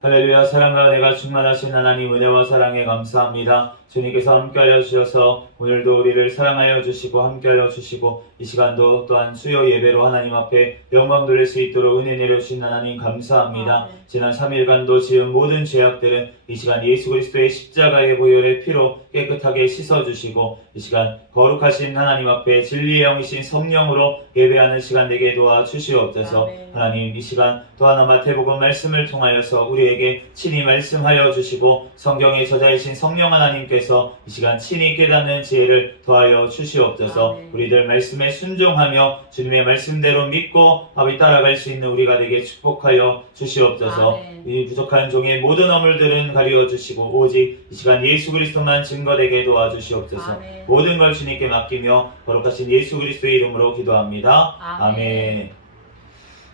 할렐루야. 사랑과 은혜가 충만하신 하나님, 은혜와 사랑에 감사합니다. 주님께서 함께하여 주셔서 오늘도 우리를 사랑하여 주시고 함께하여 주시고 이 시간도 또한 수요 예배로 하나님 앞에 영광 돌릴 수 있도록 은혜 내려주신 하나님 감사합니다. 지난 3일간도 지은 모든 죄악들은 이 시간 예수 그리스도의 십자가의 보혈의 피로 깨끗하게 씻어주시고 이 시간 거룩하신 하나님 앞에 진리의 영이신 성령으로 예배하는 시간 되게 도와주시옵소서. 하나님, 이 시간 또 하나 마태복음 말씀을 통하여서 우리에게 친히 말씀하여 주시고 성경의 저자이신 성령 하나님께서 이 시간 친히 깨닫는 지혜를 더하여 주시옵소서. 우리들 말씀에 순종하며 주님의 말씀대로 믿고 아버지 따라갈 수 있는 우리가 되게 축복하여 주시옵소서. 이 부족한 종의 모든 어물들은 가리워 주시고 오직 이 시간 예수 그리스도만 증거되게 도와주시옵소서. 모든 걸 주님께 맡기며 거룩하신 예수 그리스도의 이름으로 기도합니다. 아멘.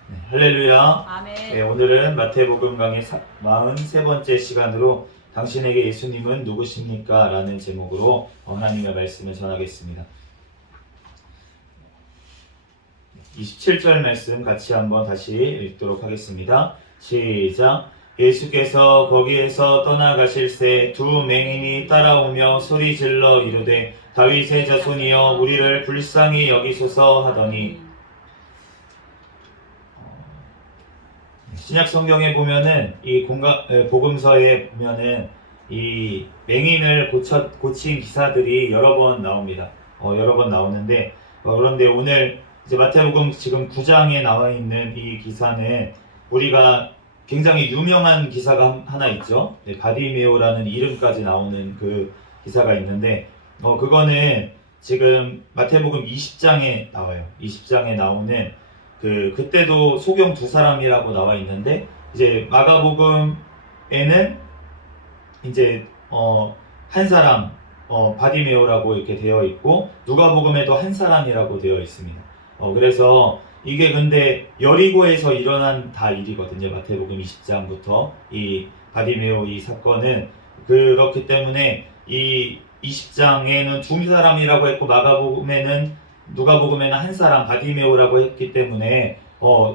네, 할렐루야. 아멘. 네, 오늘은 마태복음 강의 43번째 시간으로 당신에게 예수님은 누구십니까? 라는 제목으로 하나님의 말씀을 전하겠습니다. 27절 말씀 같이 한번 다시 읽도록 하겠습니다. 시작. 예수께서 거기에서 떠나가실새 두 맹인이 따라오며 소리질러 이르되 다윗의 자손이여 우리를 불쌍히 여기소서 하더니, 신약 성경에 보면은 이 복음서에 보면은 이 맹인을 고친 기사들이 여러 번 나옵니다. 여러 번 나오는데 그런데 오늘 이제 마태복음 지금 9장에 나와 있는 이 기사는 우리가 굉장히 유명한 기사가 하나 있죠. 네, 바디메오라는 이름까지 나오는 그 기사가 있는데 그거는 지금 마태복음 20장에 나와요. 20장에 나오는 그때도 소경 두 사람이라고 나와 있는데 이제 마가복음에는 이제 한 사람 바디메오라고 이렇게 되어 있고 누가복음에도 한 사람이라고 되어 있습니다. 그래서 이게 근데 여리고에서 일어난 다 일이거든요. 마태복음 20장부터 이 바디메오 이 사건은 그렇기 때문에 이 20장에는 두 사람이라고 했고 누가복음에는 한 사람 바디메오라고 했기 때문에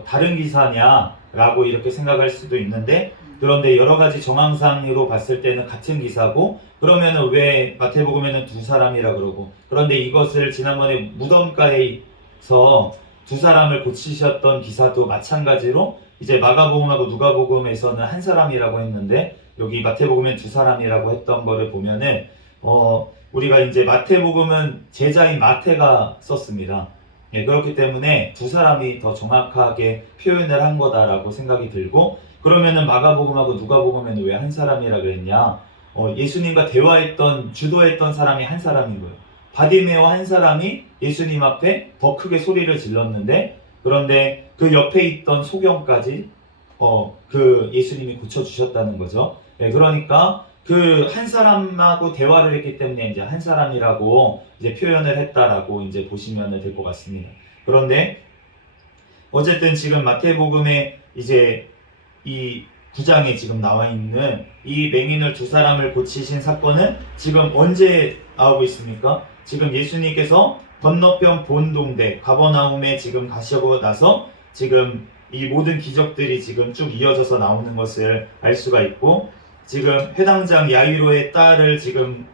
다른 기사냐라고 이렇게 생각할 수도 있는데 그런데 여러 가지 정황상으로 봤을 때는 같은 기사고 그러면은 왜 마태복음에는 두 사람이라 그러고 그런데 이것을 지난번에 무덤가에서 두 사람을 고치셨던 기사도 마찬가지로 이제 마가복음하고 누가복음에서는 한 사람이라고 했는데 여기 마태복음엔 두 사람이라고 했던 거를 보면은 우리가 이제 마태복음은 제자인 마태가 썼습니다. 그렇기 때문에 두 사람이 더 정확하게 표현을 한 거다라고 생각이 들고 그러면은 마가복음하고 누가복음에는 왜 한 사람이라 그랬냐? 예수님과 주도했던 사람이 한 사람인 거예요. 바디메오 한 사람이 예수님 앞에 더 크게 소리를 질렀는데 그런데 그 옆에 있던 소경까지 그 예수님이 고쳐주셨다는 거죠. 그러니까 그 한 사람하고 대화를 했기 때문에 이제 한 사람이라고 이제 표현을 했다라고 이제 보시면 될 것 같습니다. 그런데 어쨌든 지금 마태복음에 이제 이 9장에 지금 나와 있는 이 맹인을 두 사람을 고치신 사건은 지금 언제 나오고 있습니까? 지금 예수님께서 건너편 본동대 가버나움에 지금 가시고 나서 지금 이 모든 기적들이 지금 쭉 이어져서 나오는 것을 알 수가 있고 지금 회당장 야이로의 딸을 지금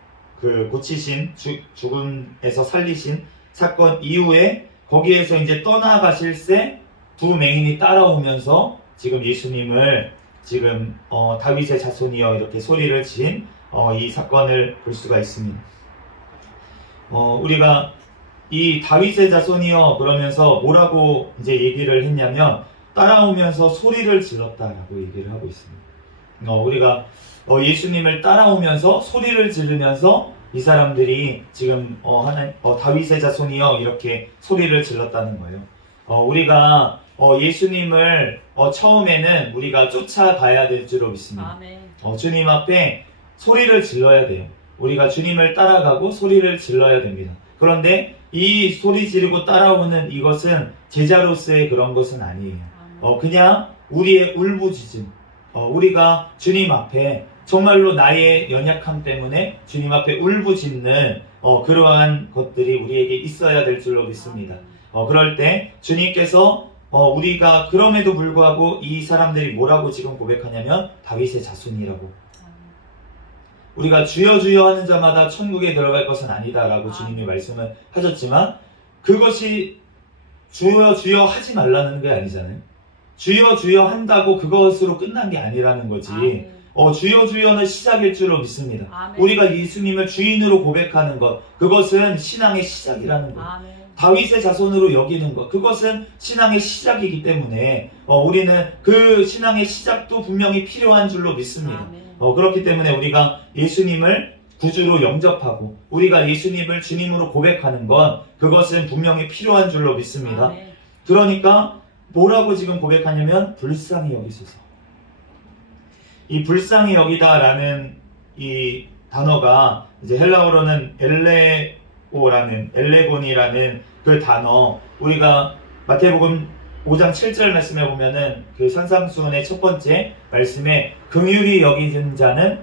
고치신 죽음에서 살리신 사건 이후에 거기에서 이제 떠나가실새 두 맹인이 따라오면서 지금 예수님을 지금 다윗의 자손이여 이렇게 소리를 친 이 사건을 볼 수가 있습니다. 우리가 이 다윗의 자손이여 그러면서 뭐라고 이제 얘기를 했냐면 따라오면서 소리를 질렀다라고 얘기를 하고 있습니다. 우리가 예수님을 따라오면서 소리를 지르면서 이 사람들이 지금 다윗의 자손이여 이렇게 소리를 질렀다는 거예요. 우리가 예수님을 처음에는 우리가 쫓아가야 될 줄로 믿습니다. 주님 앞에 소리를 질러야 돼요. 우리가 주님을 따라가고 소리를 질러야 됩니다. 그런데 이 소리 지르고 따라오는 이것은 제자로서의 그런 것은 아니에요. 그냥 우리의 울부짖음, 우리가 주님 앞에 정말로 나의 연약함 때문에 주님 앞에 울부짖는 그러한 것들이 우리에게 있어야 될 줄로 믿습니다. 그럴 때 주님께서 우리가 그럼에도 불구하고 이 사람들이 뭐라고 지금 고백하냐면 다윗의 자손이라고. 우리가 주여 주여 하는 자마다 천국에 들어갈 것은 아니다라고 주님이 말씀을 하셨지만 그것이 주여 주여 하지 말라는 게 아니잖아요. 주여 주여 한다고 그것으로 끝난 게 아니라는 거지. 주여 주여는 시작일 줄로 믿습니다. 아멘. 우리가 예수님을 주인으로 고백하는 것, 그것은 신앙의 시작이라는 것. 아멘. 다윗의 자손으로 여기는 것, 그것은 신앙의 시작이기 때문에 우리는 그 신앙의 시작도 분명히 필요한 줄로 믿습니다. 아멘. 그렇기 때문에 우리가 예수님을 구주로 영접하고 우리가 예수님을 주님으로 고백하는 건 그것은 분명히 필요한 줄로 믿습니다. 아멘. 그러니까 뭐라고 지금 고백하냐면 불쌍히 여기소서. 이 불쌍히 여기다라는 이 단어가 이제 헬라어로는 엘레곤이라는 그 단어, 우리가 마태복음 5장 7절 말씀에 보면은 그 산상수훈의 첫 번째 말씀에 긍휼히 여기는 자는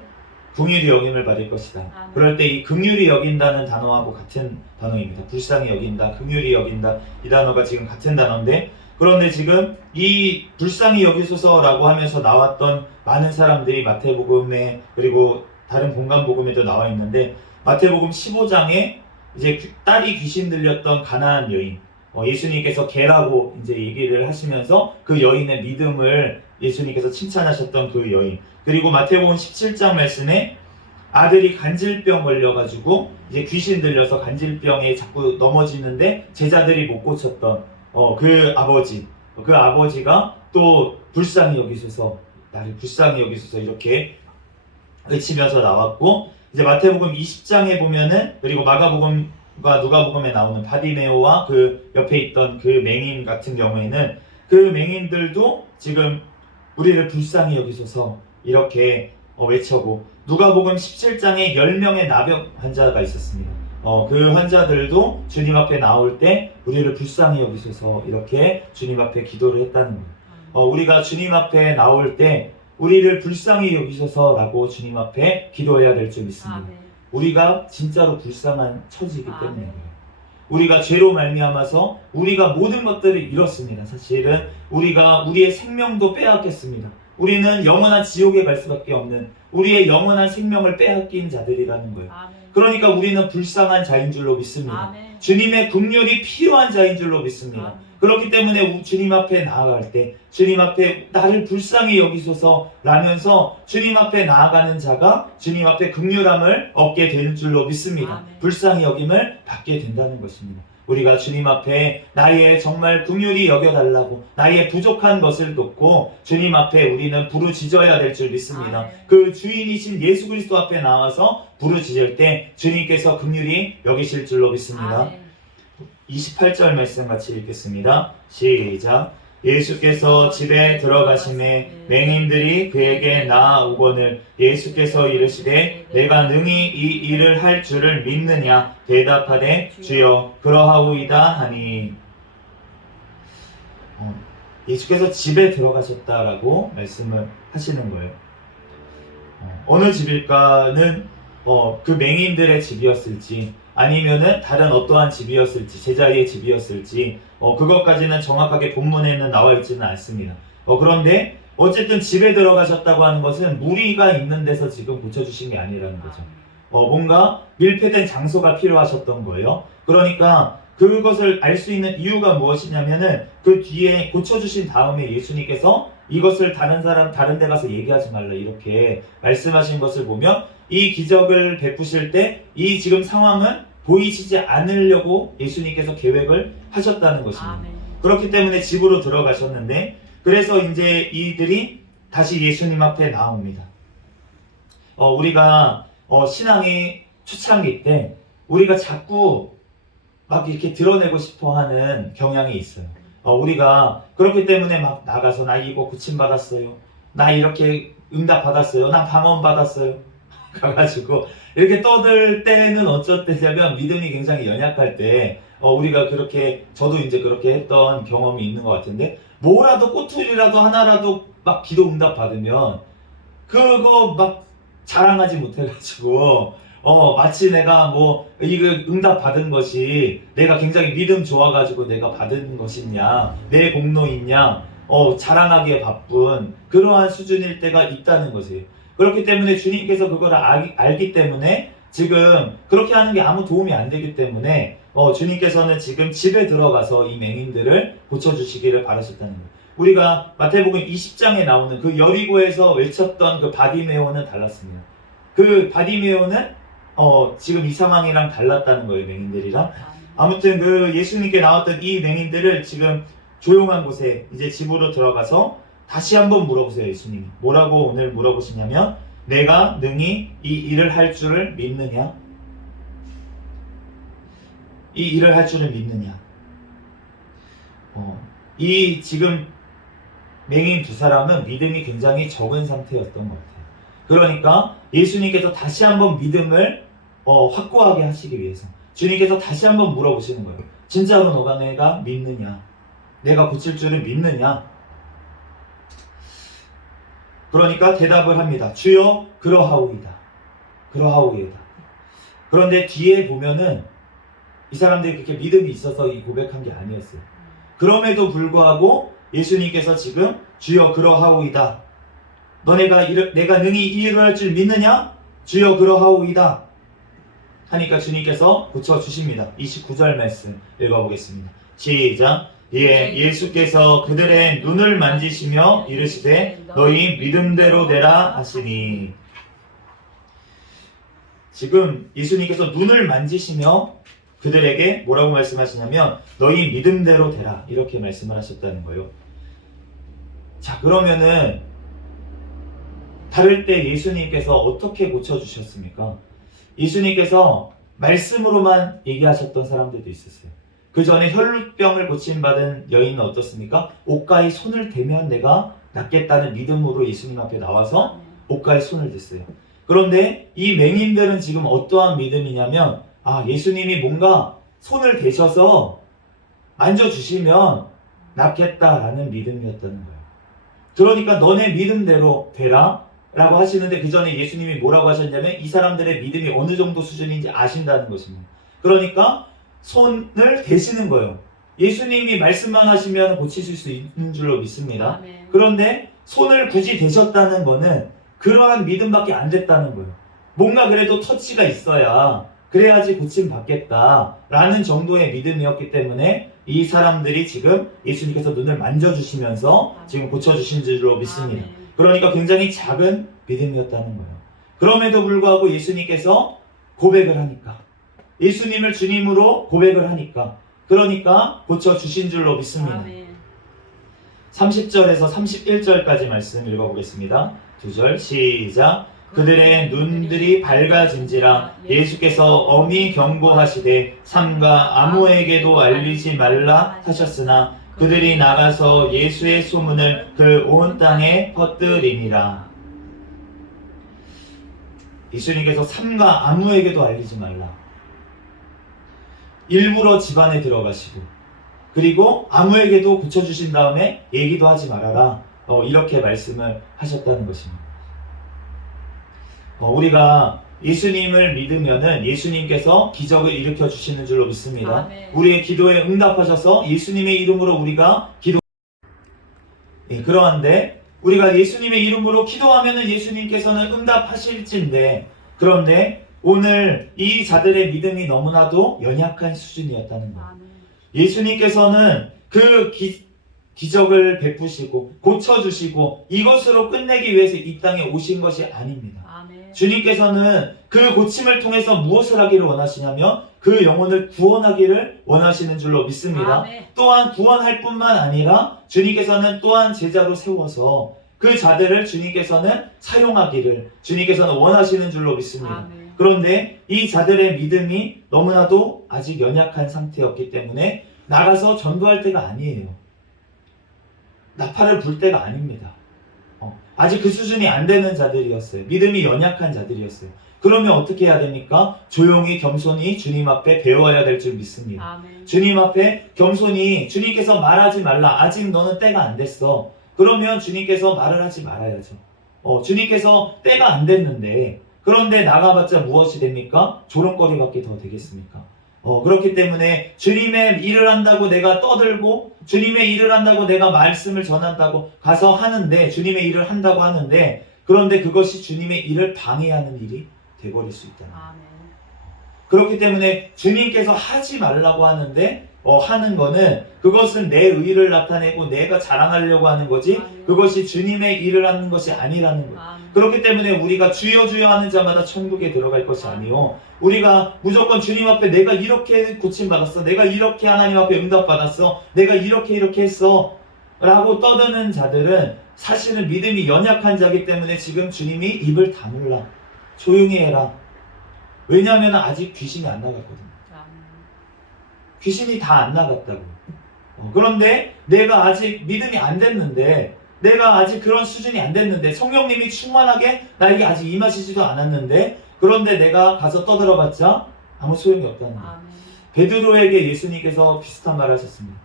긍휼히 여김을 받을 것이다. 아멘. 그럴 때 이 긍휼히 여긴다는 단어하고 같은 단어입니다. 불쌍히 여긴다, 긍휼히 여긴다, 이 단어가 지금 같은 단어인데, 그런데 지금 이 불쌍히 여기소서라고 하면서 나왔던 많은 사람들이 마태복음에 그리고 다른 본관복음에도 나와 있는데, 마태복음 15장에 이제 딸이 귀신 들렸던 가나안 여인, 예수님께서 개라고 이제 얘기를 하시면서 그 여인의 믿음을 예수님께서 칭찬하셨던 그 여인, 그리고 마태복음 17장 말씀에 아들이 간질병 걸려가지고 이제 귀신 들려서 간질병에 자꾸 넘어지는데 제자들이 못 고쳤던 그 아버지가 또 불쌍히 여기소서, 나를 불쌍히 여기소서 이렇게 외치면서 나왔고, 이제 마태복음 20장에 보면은, 그리고 마가복음과 누가복음에 나오는 바디메오와 그 옆에 있던 그 맹인 같은 경우에는 그 맹인들도 지금 우리를 불쌍히 여기소서 이렇게 외쳐고, 누가복음 17장에 10명의 나병 환자가 있었습니다. 그 환자들도 주님 앞에 나올 때 우리를 불쌍히 여기소서 이렇게 주님 앞에 기도를 했다는 거예요. 우리가 주님 앞에 나올 때 우리를 불쌍히 여기소서라고 주님 앞에 기도해야 될 줄 믿습니다. 아멘. 우리가 진짜로 불쌍한 처지이기 아멘. 때문에 우리가 죄로 말미암아서 우리가 모든 것들을 잃었습니다. 사실은 우리가 우리의 생명도 빼앗겼습니다. 우리는 영원한 지옥에 갈 수밖에 없는, 우리의 영원한 생명을 빼앗긴 자들이라는 거예요. 아멘. 그러니까 우리는 불쌍한 자인 줄로 믿습니다. 아멘. 주님의 긍휼이 필요한 자인 줄로 믿습니다. 아멘. 그렇기 때문에 주님 앞에 나아갈 때 주님 앞에 나를 불쌍히 여기소서 라면서 주님 앞에 나아가는 자가 주님 앞에 긍휼함을 얻게 되는 줄로 믿습니다. 아멘. 불쌍히 여김을 받게 된다는 것입니다. 우리가 주님 앞에 나의 정말 긍휼히 여겨달라고 나의 부족한 것을 돕고 주님 앞에 우리는 부르짖어야 될 줄 믿습니다. 아멘. 그 주인이신 예수 그리스도 앞에 나와서 부르짖을 때 주님께서 긍휼히 여기실 줄로 믿습니다. 아멘. 28절 말씀 같이 읽겠습니다. 시작. 예수께서 집에 들어가심에 맹인들이 그에게 나아오거늘 예수께서 이르시되 내가 능히 이 일을 할 줄을 믿느냐 대답하되 주여 그러하오이다 하니, 예수께서 집에 들어가셨다라고 말씀을 하시는 거예요. 어느 집일까는 그 맹인들의 집이었을지 아니면은 다른 어떠한 집이었을지 제자리의 집이었을지 그것까지는 정확하게 본문에는 나와 있지는 않습니다. 그런데 어쨌든 집에 들어가셨다고 하는 것은 무리가 있는 데서 지금 고쳐주신 게 아니라는 거죠. 뭔가 밀폐된 장소가 필요하셨던 거예요. 그러니까 그것을 알 수 있는 이유가 무엇이냐면은 그 뒤에 고쳐주신 다음에 예수님께서 이것을 다른 데 가서 얘기하지 말라 이렇게 말씀하신 것을 보면 이 기적을 베푸실 때 이 지금 상황은 보이시지 않으려고 예수님께서 계획을 하셨다는 것입니다. 아멘. 그렇기 때문에 집으로 들어가셨는데, 그래서 이제 이들이 다시 예수님 앞에 나옵니다. 우리가 신앙의 초창기 때 우리가 자꾸 막 이렇게 드러내고 싶어 하는 경향이 있어요. 우리가 그렇기 때문에 막 나가서 나 이거 고침받았어요, 나 이렇게 응답 받았어요, 나 방언 받았어요 가가지고 이렇게 떠들 때는 어쩔 때냐면 믿음이 굉장히 연약할 때 우리가 그렇게, 저도 이제 그렇게 했던 경험이 있는 것 같은데, 뭐라도 꼬투리라도 하나라도 막 기도 응답 받으면 그거 막 자랑하지 못해가지고 마치 내가 뭐 이거 응답 받은 것이 내가 굉장히 믿음 좋아가지고 내가 받은 것이냐, 내 공로이냐, 자랑하기에 바쁜 그러한 수준일 때가 있다는 것이에요. 그렇기 때문에 주님께서 그걸 알기 때문에 지금 그렇게 하는 게 아무 도움이 안 되기 때문에 주님께서는 지금 집에 들어가서 이 맹인들을 고쳐주시기를 바라셨다는 거예요. 우리가 마태복음 20장에 나오는 그 여리고에서 외쳤던 그 바디메오는 달랐습니다. 그 바디메오는 지금 이 상황이랑 달랐다는 거예요. 맹인들이랑. 아무튼 그 예수님께 나왔던 이 맹인들을 지금 조용한 곳에 이제 집으로 들어가서 다시 한번 물어보세요. 예수님이 뭐라고 오늘 물어보시냐면, 내가 능히 이 일을 할 줄을 믿느냐? 이 일을 할 줄을 믿느냐? 이 지금 맹인 두 사람은 믿음이 굉장히 적은 상태였던 것 같아요. 그러니까 예수님께서 다시 한번 믿음을 확고하게 하시기 위해서 주님께서 다시 한번 물어보시는 거예요. 진짜로 너가 내가 믿느냐? 내가 고칠 줄을 믿느냐? 그러니까 대답을 합니다. 주여 그러하오이다. 그러하오이다. 그런데 뒤에 보면은 이 사람들이 그렇게 믿음이 있어서 이 고백한 게 아니었어요. 그럼에도 불구하고 예수님께서 지금 주여 그러하오이다. 내가 능히 이 일을 할 줄 믿느냐? 주여 그러하오이다. 하니까 주님께서 고쳐주십니다. 29절 말씀 읽어보겠습니다. 시작. 예수께서 그들의 눈을 만지시며 이르시되 너희 믿음대로 되라 하시니. 지금 예수님께서 눈을 만지시며 그들에게 뭐라고 말씀하시냐면 너희 믿음대로 되라 이렇게 말씀을 하셨다는 거예요. 자, 그러면은 다를 때 예수님께서 어떻게 고쳐주셨습니까? 예수님께서 말씀으로만 얘기하셨던 사람들도 있었어요. 그 전에 혈루병을 고침받은 여인은 어떻습니까? 옷가에 손을 대면 내가 낫겠다는 믿음으로 예수님 앞에 나와서 옷가에 손을 댔어요. 그런데 이 맹인들은 지금 어떠한 믿음이냐면 예수님이 뭔가 손을 대셔서 만져주시면 낫겠다라는 믿음이었다는 거예요. 그러니까 너네 믿음대로 되라 라고 하시는데 그 전에 예수님이 뭐라고 하셨냐면 이 사람들의 믿음이 어느 정도 수준인지 아신다는 것입니다. 그러니까 손을 대시는 거예요. 예수님이 말씀만 하시면 고치실 수 있는 줄로 믿습니다. 그런데 손을 굳이 대셨다는 거는 그러한 믿음밖에 안 됐다는 거예요. 뭔가 그래도 터치가 있어야 그래야지 고침 받겠다라는 정도의 믿음이었기 때문에 이 사람들이 지금 예수님께서 눈을 만져주시면서 지금 고쳐주신 줄로 믿습니다. 그러니까 굉장히 작은 믿음이었다는 거예요. 그럼에도 불구하고 예수님께서 고백을 하니까, 예수님을 주님으로 고백을 하니까, 그러니까 고쳐주신 줄로 믿습니다. 30절에서 31절까지 말씀 읽어보겠습니다. 2절 시작. 그들의 눈들이 밝아진지라 예수께서 엄히 경고하시되 삼가 아무에게도 알리지 말라 하셨으나 그들이 나가서 예수의 소문을 그 온 땅에 퍼뜨리니라. 예수님께서 삼가 아무에게도 알리지 말라. 일부러 집안에 들어가시고 그리고 아무에게도 고쳐주신 다음에 얘기도 하지 말아라. 이렇게 말씀을 하셨다는 것입니다. 우리가 예수님을 믿으면은 예수님께서 기적을 일으켜 주시는 줄로 믿습니다. 우리의 기도에 응답하셔서 예수님의 이름으로 우리가 그러한데 우리가 예수님의 이름으로 기도하면은 예수님께서는 응답하실진데, 그런데 오늘 이 자들의 믿음이 너무나도 연약한 수준이었다는 거예요. 예수님께서는 그 기적을 베푸시고 고쳐주시고 이것으로 끝내기 위해서 이 땅에 오신 것이 아닙니다. 주님께서는 그 고침을 통해서 무엇을 하기를 원하시냐면 그 영혼을 구원하기를 원하시는 줄로 믿습니다. 또한 구원할 뿐만 아니라 주님께서는 또한 제자로 세워서 그 자들을 주님께서는 사용하기를 주님께서는 원하시는 줄로 믿습니다. 그런데 이 자들의 믿음이 너무나도 아직 연약한 상태였기 때문에 나가서 전도할 때가 아니에요. 나팔을 불 때가 아닙니다. 아직 그 수준이 안 되는 자들이었어요. 믿음이 연약한 자들이었어요. 그러면 어떻게 해야 됩니까? 조용히 겸손히 주님 앞에 배워야 될 줄 믿습니다. 주님 앞에 겸손히 주님께서 말하지 말라. 아직 너는 때가 안 됐어. 그러면 주님께서 말을 하지 말아야죠. 주님께서 때가 안 됐는데 그런데 나가봤자 무엇이 됩니까? 조롱거리밖에 더 되겠습니까? 그렇기 때문에 주님의 일을 한다고 내가 떠들고 주님의 일을 한다고 내가 말씀을 전한다고 가서 하는데 주님의 일을 한다고 하는데 그런데 그것이 주님의 일을 방해하는 일이 돼버릴 수 있다. 그렇기 때문에 주님께서 하지 말라고 하는데 하는 거는 그것은 내 의를 나타내고 내가 자랑하려고 하는 거지 그것이 주님의 일을 하는 것이 아니라는 거예요. 그렇기 때문에 우리가 주여 주여 하는 자마다 천국에 들어갈 것이 아니요 우리가 무조건 주님 앞에 내가 이렇게 고침받았어, 내가 이렇게 하나님 앞에 응답받았어, 내가 이렇게 했어 라고 떠드는 자들은 사실은 믿음이 연약한 자이기 때문에 지금 주님이 입을 다물라, 조용히 해라. 왜냐하면 아직 귀신이 안 나갔거든요. 귀신이 다 안 나갔다고. 그런데 내가 아직 믿음이 안 됐는데, 내가 아직 그런 수준이 안 됐는데, 성령님이 충만하게 나에게 아직 임하시지도 않았는데, 그런데 내가 가서 떠들어봤자 아무 소용이 없다는 거예요. 베드로에게 예수님께서 비슷한 말을 하셨습니다.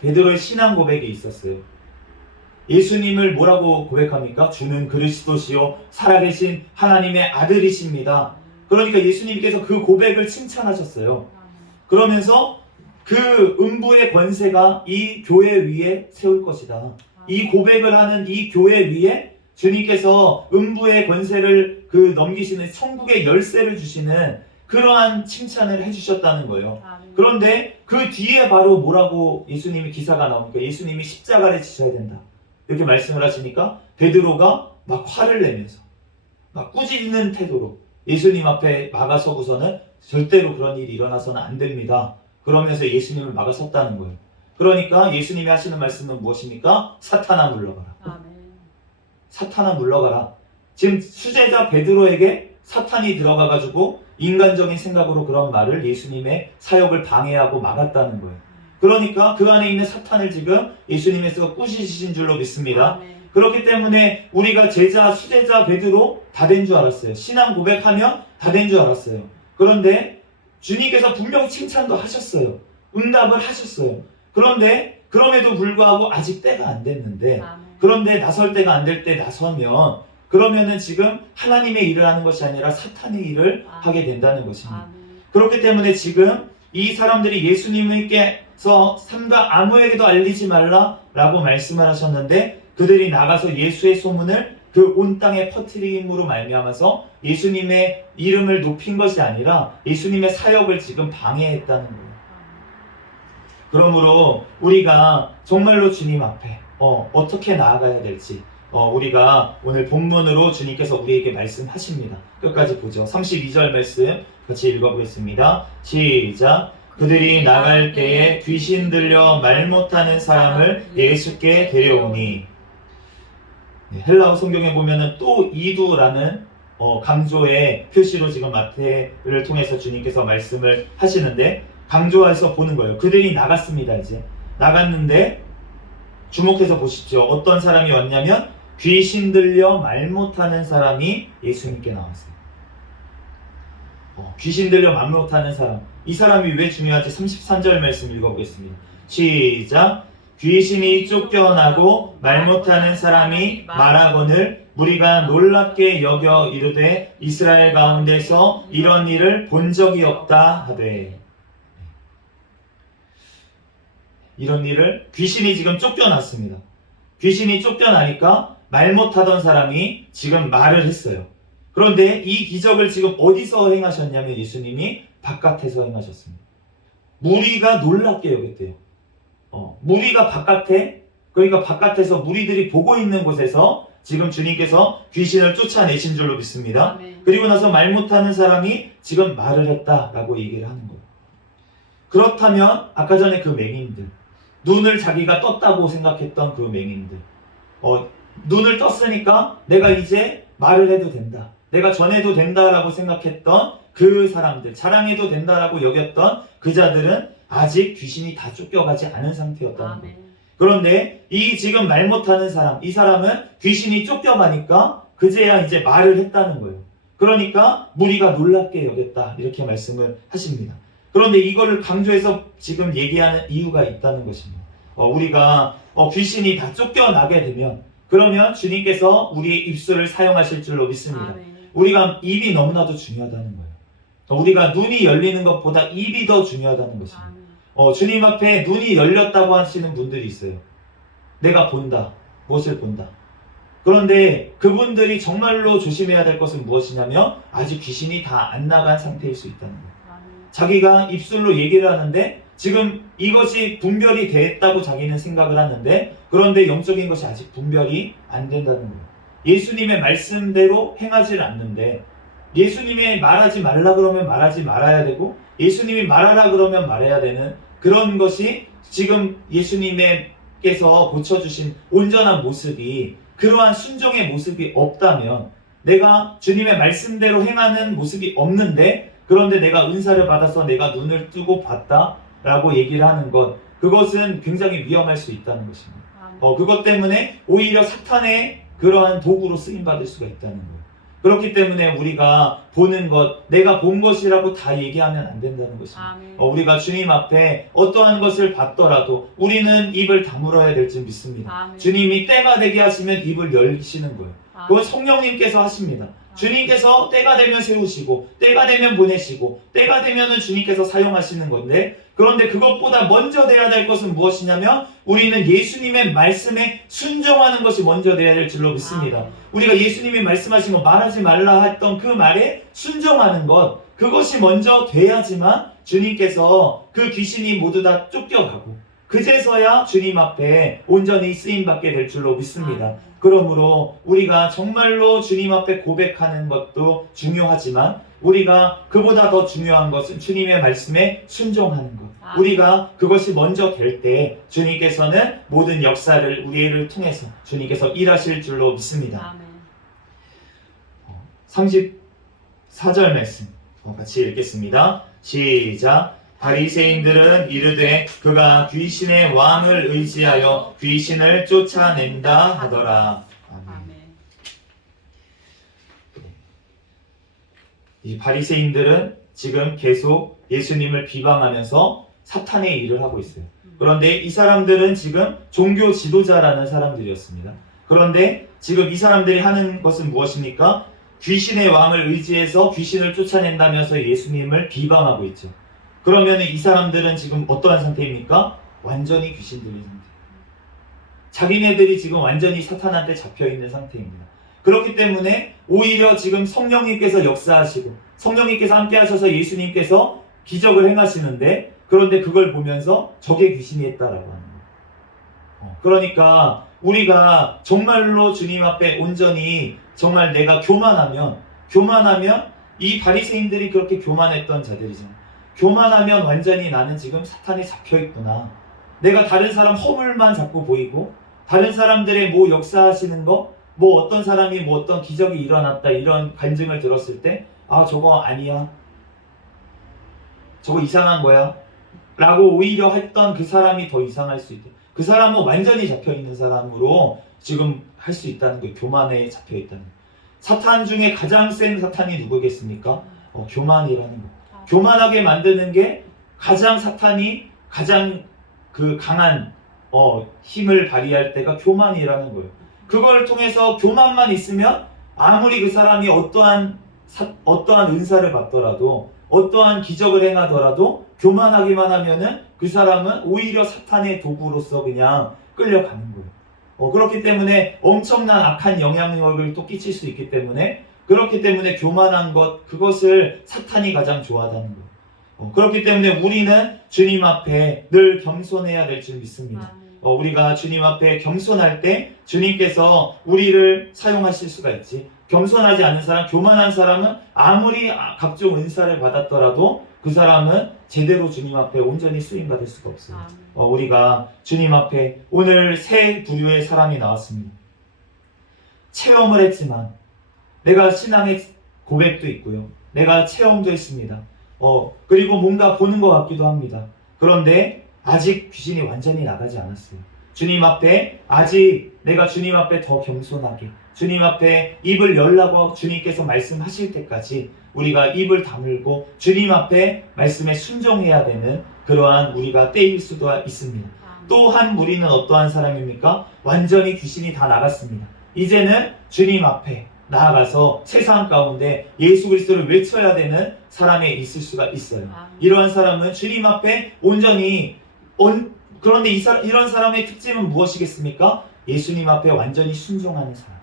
베드로의 신앙 고백이 있었어요. 예수님을 뭐라고 고백합니까? 주는 그리스도시요 살아계신 하나님의 아들이십니다. 그러니까 예수님께서 그 고백을 칭찬하셨어요. 그러면서 그 음부의 권세가 이 교회 위에 세울 것이다. 이 고백을 하는 이 교회 위에 주님께서 음부의 권세를 넘기시는 천국의 열쇠를 주시는 그러한 칭찬을 해주셨다는 거예요. 그런데 그 뒤에 바로 뭐라고 예수님이 기사가 나오니까 예수님이 십자가를 지셔야 된다 이렇게 말씀을 하시니까 베드로가 막 화를 내면서 막 꾸짖는 태도로 예수님 앞에 막아서고서는 절대로 그런 일이 일어나서는 안 됩니다. 그러면서 예수님을 막아섰다는 거예요. 그러니까 예수님이 하시는 말씀은 무엇입니까? 사탄아 물러가라. 사탄아 물러가라. 지금 수제자 베드로에게 사탄이 들어가가지고 인간적인 생각으로 그런 말을 예수님의 사역을 방해하고 막았다는 거예요. 그러니까 그 안에 있는 사탄을 지금 예수님께서 꾸짖으신 줄로 믿습니다. 그렇기 때문에 우리가 제자, 수제자 베드로 다 된 줄 알았어요. 신앙 고백하면 다 된 줄 알았어요. 그런데 주님께서 분명히 칭찬도 하셨어요. 응답을 하셨어요. 그런데 그럼에도 불구하고 아직 때가 안 됐는데 그런데 나설 때가 안 될 때 나서면 그러면은 지금 하나님의 일을 하는 것이 아니라 사탄의 일을 하게 된다는 것입니다. 그렇기 때문에 지금 이 사람들이 예수님께서 삼가 아무에게도 알리지 말라라고 말씀을 하셨는데 그들이 나가서 예수의 소문을 그 온 땅에 퍼뜨림으로 말미암아서 예수님의 이름을 높인 것이 아니라 예수님의 사역을 지금 방해했다는 거예요. 그러므로 우리가 정말로 주님 앞에 어떻게 나아가야 될지 우리가 오늘 본문으로 주님께서 우리에게 말씀하십니다. 끝까지 보죠. 32절 말씀 같이 읽어보겠습니다. 시작. 그들이 나갈 때에 귀신 들려 말 못하는 사람을 예수께 데려오니. 헬라어 성경에 보면은 또 이두라는 강조의 표시로 지금 마태를 통해서 주님께서 말씀을 하시는데 강조해서 보는 거예요. 그들이 나갔습니다. 이제 나갔는데 주목해서 보십시오. 어떤 사람이 왔냐면 귀신 들려 말 못하는 사람이 예수님께 나왔어요. 귀신 들려 말 못하는 사람. 이 사람이 왜 중요한지 33절 말씀 읽어보겠습니다. 시작. 귀신이 쫓겨나고 말 못하는 사람이 말하거늘 무리가 놀랍게 여겨 이르되 이스라엘 가운데서 이런 일을 본 적이 없다 하되. 이런 일을 귀신이 지금 쫓겨났습니다. 귀신이 쫓겨나니까 말 못하던 사람이 지금 말을 했어요. 그런데 이 기적을 지금 어디서 행하셨냐면 예수님이 바깥에서 행하셨습니다. 무리가 놀랍게 여겼대요. 무리가 바깥에, 그러니까 바깥에서 무리들이 보고 있는 곳에서 지금 주님께서 귀신을 쫓아내신 줄로 믿습니다. 그리고 나서 말 못하는 사람이 지금 말을 했다라고 얘기를 하는 거예요. 그렇다면 아까 전에 그 맹인들, 눈을 자기가 떴다고 생각했던 그 맹인들, 눈을 떴으니까 내가 이제 말을 해도 된다, 내가 전해도 된다라고 생각했던 그 사람들, 자랑해도 된다라고 여겼던 그 자들은 아직 귀신이 다 쫓겨가지 않은 상태였다는 거예요. 그런데 이 지금 말 못하는 사람, 이 사람은 귀신이 쫓겨가니까 그제야 이제 말을 했다는 거예요. 그러니까 무리가 놀랍게 여겼다 이렇게 말씀을 하십니다. 그런데 이거를 강조해서 지금 얘기하는 이유가 있다는 것입니다. 우리가 귀신이 다 쫓겨나게 되면 그러면 주님께서 우리의 입술을 사용하실 줄로 믿습니다. 우리가 입이 너무나도 중요하다는 거예요. 우리가 눈이 열리는 것보다 입이 더 중요하다는 것입니다. 주님 앞에 눈이 열렸다고 하시는 분들이 있어요. 내가 본다. 무엇을 본다. 그런데 그분들이 정말로 조심해야 될 것은 무엇이냐면 아직 귀신이 다 안 나간 상태일 수 있다는 거예요. 자기가 입술로 얘기를 하는데 지금 이것이 분별이 됐다고 자기는 생각을 하는데 그런데 영적인 것이 아직 분별이 안 된다는 거예요. 예수님의 말씀대로 행하지 않는데 예수님이 말하지 말라 그러면 말하지 말아야 되고 예수님이 말하라 그러면 말해야 되는 그런 것이 지금 예수님께서 고쳐주신 온전한 모습이 그러한 순종의 모습이 없다면 내가 주님의 말씀대로 행하는 모습이 없는데 그런데 내가 은사를 받아서 내가 눈을 뜨고 봤다라고 얘기를 하는 것 그것은 굉장히 위험할 수 있다는 것입니다. 그것 때문에 오히려 사탄의 그러한 도구로 쓰임받을 수가 있다는 거예요. 그렇기 때문에 우리가 보는 것, 내가 본 것이라고 다 얘기하면 안 된다는 것입니다. 우리가 주님 앞에 어떠한 것을 봤더라도 우리는 입을 다물어야 될 줄 믿습니다. 주님이 때가 되게 하시면 입을 열시는 거예요. 그건 성령님께서 하십니다. 주님께서 때가 되면 세우시고 때가 되면 보내시고 때가 되면은 주님께서 사용하시는 건데 그런데 그것보다 먼저 돼야 될 것은 무엇이냐면 우리는 예수님의 말씀에 순종하는 것이 먼저 돼야 될 줄로 믿습니다. 우리가 예수님이 말씀하신 거 말하지 말라 했던 그 말에 순종하는 것 그것이 먼저 돼야지만 주님께서 그 귀신이 모두 다 쫓겨가고 그제서야 주님 앞에 온전히 쓰임받게 될 줄로 믿습니다. 그러므로 우리가 정말로 주님 앞에 고백하는 것도 중요하지만 우리가 그보다 더 중요한 것은 주님의 말씀에 순종하는 것. 우리가 그것이 먼저 될 때 주님께서는 모든 역사를 우리를 통해서 주님께서 일하실 줄로 믿습니다. 34절 말씀 같이 읽겠습니다. 시작. 바리새인들은 이르되 그가 귀신의 왕을 의지하여 귀신을 쫓아낸다 하더라. 아멘. 이 바리새인들은 지금 계속 예수님을 비방하면서 사탄의 일을 하고 있어요. 그런데 이 사람들은 지금 종교 지도자라는 사람들이었습니다. 그런데 지금 이 사람들이 하는 것은 무엇입니까? 귀신의 왕을 의지해서 귀신을 쫓아낸다면서 예수님을 비방하고 있죠. 그러면 이 사람들은 지금 어떠한 상태입니까? 완전히 귀신 들린 상태. 자기네들이 지금 완전히 사탄한테 잡혀있는 상태입니다. 그렇기 때문에 오히려 지금 성령님께서 역사하시고 성령님께서 함께 하셔서 예수님께서 기적을 행하시는데 그런데 그걸 보면서 저게 귀신이 했다라고 하는 거예요. 그러니까 우리가 정말로 주님 앞에 온전히 정말 내가 교만하면 이 바리새인들이 그렇게 교만했던 자들이잖아요. 교만하면 완전히 나는 지금 사탄에 잡혀있구나. 내가 다른 사람 허물만 자꾸 보이고 다른 사람들의 뭐 역사하시는 거 뭐 어떤 사람이 뭐 어떤 기적이 일어났다 이런 간증을 들었을 때 아 저거 아니야 저거 이상한 거야 라고 오히려 했던 그 사람이 더 이상할 수 있다. 그 사람은 완전히 잡혀있는 사람으로 지금 할 수 있다는 거예요. 교만에 잡혀있다는 거예요. 사탄 중에 가장 센 사탄이 누구겠습니까? 교만이라는 거예요. 교만하게 만드는 게 사탄이 가장 그 강한 힘을 발휘할 때가 교만이라는 거예요. 그걸 통해서 교만만 있으면 아무리 그 사람이 어떠한 은사를 받더라도 어떠한 기적을 행하더라도 교만하기만 하면은 그 사람은 오히려 사탄의 도구로서 그냥 끌려가는 거예요. 그렇기 때문에 엄청난 악한 영향력을 또 끼칠 수 있기 때문에 그렇기 때문에 교만한 것 그것을 사탄이 가장 좋아하는 거예요. 그렇기 때문에 우리는 주님 앞에 늘 겸손해야 될 줄 믿습니다. 우리가 주님 앞에 겸손할 때 주님께서 우리를 사용하실 수가 있지. 겸손하지 않은 사람, 교만한 사람은 아무리 각종 은사를 받았더라도 그 사람은 제대로 주님 앞에 온전히 쓰임받을 수가 없어요. 우리가 주님 앞에 오늘 세 부류의 사람이 나왔습니다. 체험을 했지만 내가 신앙의 고백도 있고요. 내가 체험도 했습니다. 그리고 뭔가 보는 것 같기도 합니다. 그런데 아직 귀신이 완전히 나가지 않았어요. 주님 앞에 아직 내가 주님 앞에 더 겸손하게 주님 앞에 입을 열라고 주님께서 말씀하실 때까지 우리가 입을 다물고 주님 앞에 말씀에 순종해야 되는 그러한 우리가 때일 수도 있습니다. 또 한 무리는 어떠한 사람입니까? 완전히 귀신이 다 나갔습니다. 이제는 주님 앞에 나아가서 세상 가운데 예수 그리스도를 외쳐야 되는 사람에 있을 수가 있어요. 이러한 사람은 주님 앞에 온전히 그런데 이런 사람의 특징은 무엇이겠습니까? 예수님 앞에 완전히 순종하는 사람,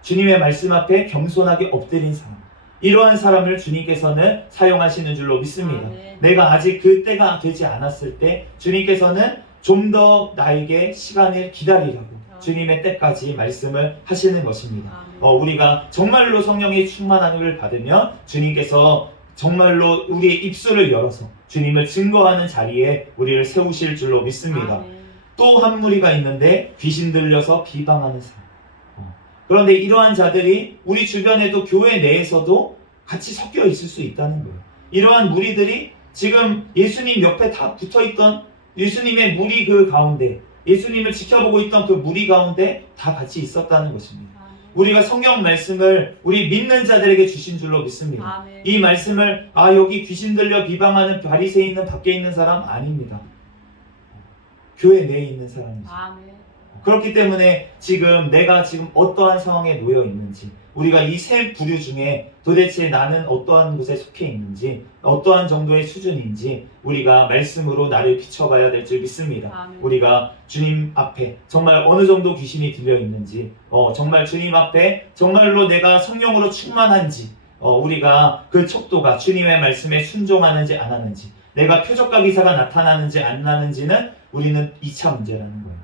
주님의 말씀 앞에 겸손하게 엎드린 사람, 이러한 사람을 주님께서는 사용하시는 줄로 믿습니다. 내가 아직 그 때가 되지 않았을 때 주님께서는 좀 더 나에게 시간을 기다리라고 주님의 때까지 말씀을 하시는 것입니다. 우리가 정말로 성령의 충만함을 받으면 주님께서 정말로 우리의 입술을 열어서 주님을 증거하는 자리에 우리를 세우실 줄로 믿습니다. 또 한 무리가 있는데 귀신 들려서 비방하는 사람. 그런데 이러한 자들이 우리 주변에도 교회 내에서도 같이 섞여 있을 수 있다는 거예요. 이러한 무리들이 지금 예수님 옆에 다 붙어있던 예수님의 무리 그 가운데, 예수님을 지켜보고 있던 그 무리 가운데 다 같이 있었다는 것입니다. 우리가 성경 말씀을 우리 믿는 자들에게 주신 줄로 믿습니다. 이 말씀을 여기 귀신 들려 비방하는 바리새인 있는 밖에 있는 사람 아닙니다. 교회 내에 있는 사람이죠. 그렇기 때문에 내가 지금 어떠한 상황에 놓여 있는지, 우리가 이 세 부류 중에 도대체 나는 어떠한 곳에 속해 있는지, 어떠한 정도의 수준인지 우리가 말씀으로 나를 비춰봐야 될 줄 믿습니다. 우리가 주님 앞에 정말 어느 정도 귀신이 들려 있는지, 정말 주님 앞에 정말로 내가 성령으로 충만한지, 우리가 그 척도가 주님의 말씀에 순종하는지 안 하는지, 내가 표적과 기사가 나타나는지 안 나는지는 우리는 2차 문제라는 거예요.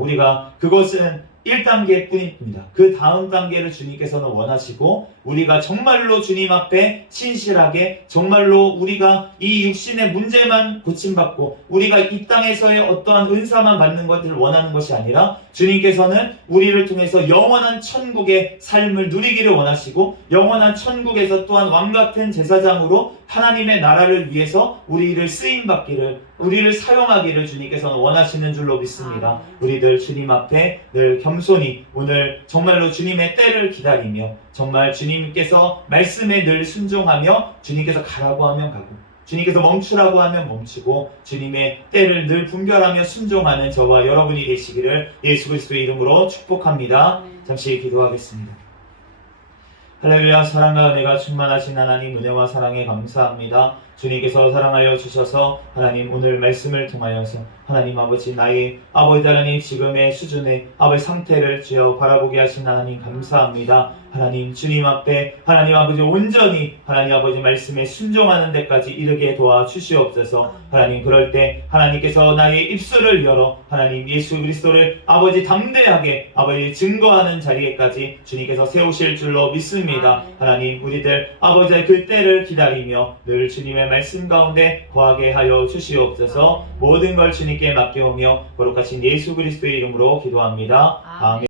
우리가 그것은 1단계 뿐입니다. 그 다음 단계를 주님께서는 원하시고, 우리가 정말로 주님 앞에 신실하게 정말로 우리가 이 육신의 문제만 고침받고 우리가 이 땅에서의 어떠한 은사만 받는 것을 원하는 것이 아니라, 주님께서는 우리를 통해서 영원한 천국의 삶을 누리기를 원하시고, 영원한 천국에서 또한 왕같은 제사장으로 하나님의 나라를 위해서 우리를 쓰임받기를, 우리를 사용하기를 주님께서는 원하시는 줄로 믿습니다. 우리들 주님 앞에 늘 겸손히 오늘 정말로 주님의 때를 기다리며, 정말 주님께서 말씀에 늘 순종하며, 주님께서 가라고 하면 가고 주님께서 멈추라고 하면 멈추고 주님의 때를 늘 분별하며 순종하는 저와 여러분이 되시기를 예수 그리스도의 이름으로 축복합니다. 잠시 기도하겠습니다. 할렐루야. 사랑과 은혜가 충만하신 하나님, 은혜와 사랑에 감사합니다. 주님께서 사랑하여 주셔서 하나님 오늘 말씀을 통하여서 하나님 아버지, 나의 아버지 하나님 지금의 수준의 아버지 상태를 주여 바라보게 하신 하나님 감사합니다. 하나님 주님 앞에 하나님 아버지 온전히 하나님 아버지 말씀에 순종하는 데까지 이르게 도와주시옵소서. 하나님 그럴 때 하나님께서 나의 입술을 열어 하나님 예수 그리스도를 아버지 담대하게 아버지 증거하는 자리에까지 주님께서 세우실 줄로 믿습니다. 하나님 우리들 아버지의 그 때를 기다리며 늘 주님의 말씀 가운데 거하게 하여 주시옵소서. 모든 걸 주님께 맡겨오며 거룩하신 예수 그리스도의 이름으로 기도합니다. 아멘.